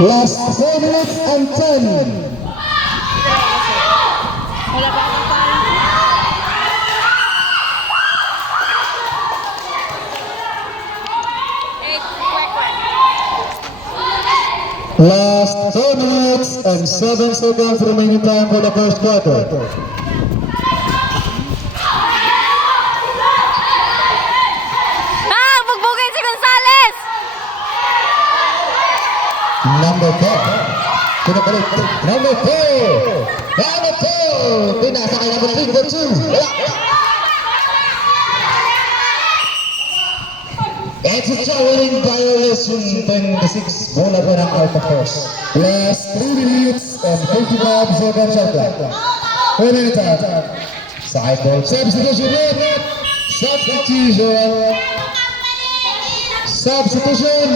Last 4 minutes and 10. Last 4 minutes and 7 seconds remaining time for the first quarter. Bugbugin si Gonzales! Number 4. Pinabalik. Number 4. Number 4. Pinasa kay number 3. Number 2. Wala. It's a traveling violation 26. Bola po ng Alpha Force. Last 3 minutes and 55 seconds shot clock. 1 minute time. Side ball. Substitution. Substitution. Substitution.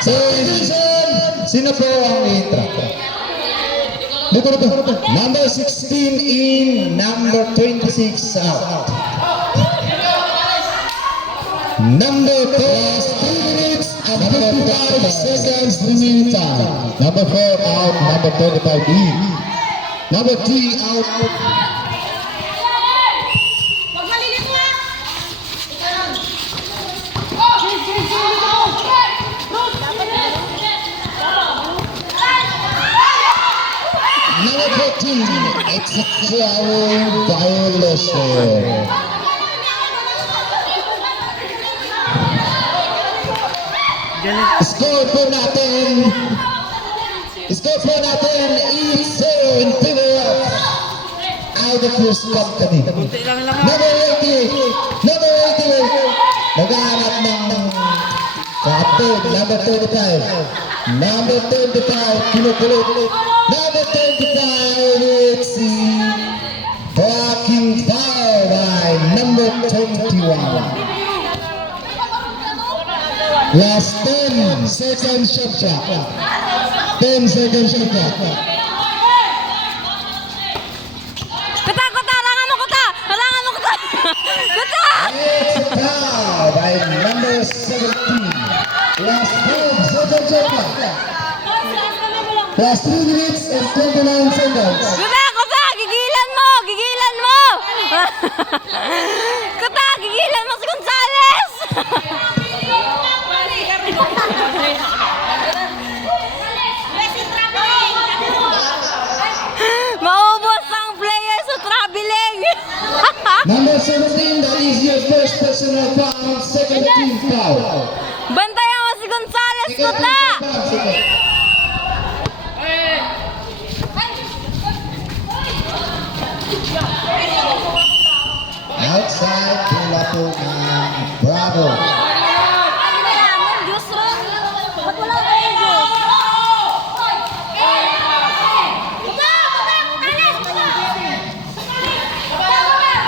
Substitution. Sino po ang i-track? Dito. Number 16 in, number 26 out. Number 4, 3 minutes and 55 seconds remaining time. Number 4 out, number 25 in. Number 3 out. Number 14, it's a travel violation. Score po natin is 0 in favor of the first company. Number 80, naghahanap ng kapatid, number 35. Number 35, kinukulit. Number 35, it's the blocking foul by number 21. Last 10 seconds shot clock. 10 seconds shot clock. Kuta! Harangan mo, Kuta! Kuta! It's a foul by number 17. Last 10 seconds shot clock. Last 3 minutes and 29 seconds. Kuta! Gigilan mo! Kuta! Gigilan mo si Gonzales! Maubos ang player sa traveling! Number 17, that is your first personal foul, second team foul. Bantayan mo si Gonzales, Kuta! Outside, bola po ng Bravo.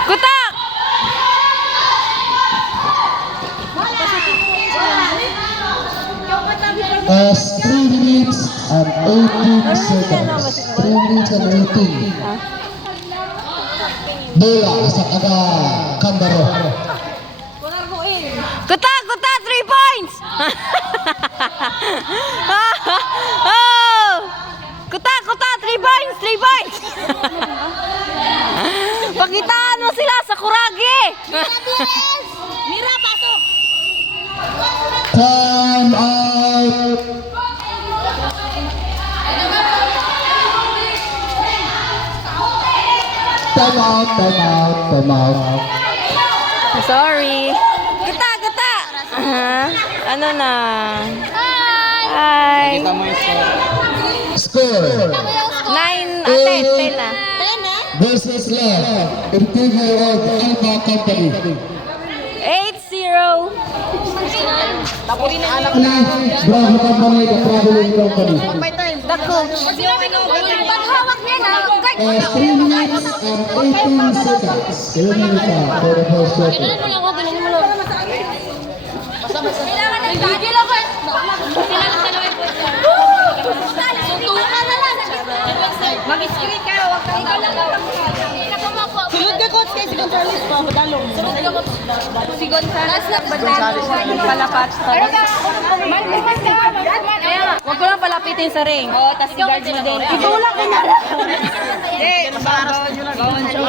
Kuta! As 3 minutes and 18 seconds. 3 minutes and 18. Bola sa taga Kambaro. Kuta! 3 points! Oh! Kuta! 3 points! Pakitaan mo sila sa Kuragi! Mira, pasok! Time out! Time out. Sorry. Kuta! Ano na? Hi! Score 9, 10 na. versus love in favor of Alpha Company. 8-0. Bravo Company, the traveling company. The coach. Paghawak niya na. 3 minutes and 18 seconds. Remaining for the first quarter. Nagigil ako eh. Suntukan na lang. Mag-screen ka. Huwag ka ikaw lang. Sunod ka, coach, kay si Gonzales pa. Badalong. Sunod ka, coach. Si Gonzales lang badalong. Palapat. Huwag ko lang palapat. lapitin sa ring. Oo, tas guard mo din. Itulak ka na lang. Hindi, bawon siya.